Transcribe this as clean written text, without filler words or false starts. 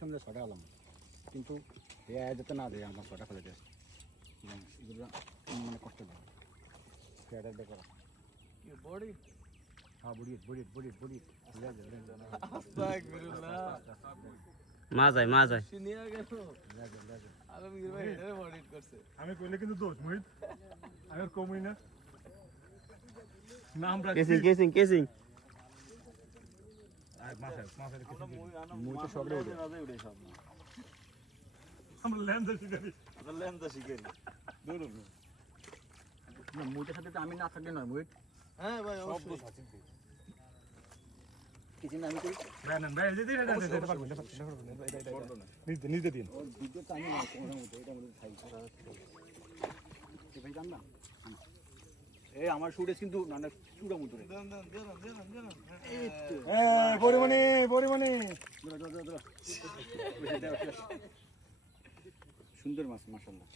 সঙ্গে ছটা আলাম কিন্তু যাতে না দেয় আমার ছটা ফেলে দেয় মানে কষ্ট দেয় ফেয়ারের ব্যাপার বডি হ্যাঁ বড়ি মা যায় সিনিয়া গেল আলমগীর ভাই হেডারে বডি করছে আমি কইলে কিন্তু দোষ মুহিত আমি আর কমই না নাম কেসিং আর মাছের মুই তো সবরে উঠে আমরা ল্যান্ডে শিকারি না মুইটার সাথে তো আমি না থাকলে নয় মুই হ্যাঁ ভাই অবশ্যই কিছু না আমি করি ভাই যদি এটা পারবো না নিজে দিন ওর ভিডিও তো আমি না কোন মতো এটা মধ্যে খাই ভাই জান না এই আমার শুটে কিন্তু না চুড়া মতো রে দেন এই পরিমাণে ধরো সুন্দর মাছ মাশাআল্লাহ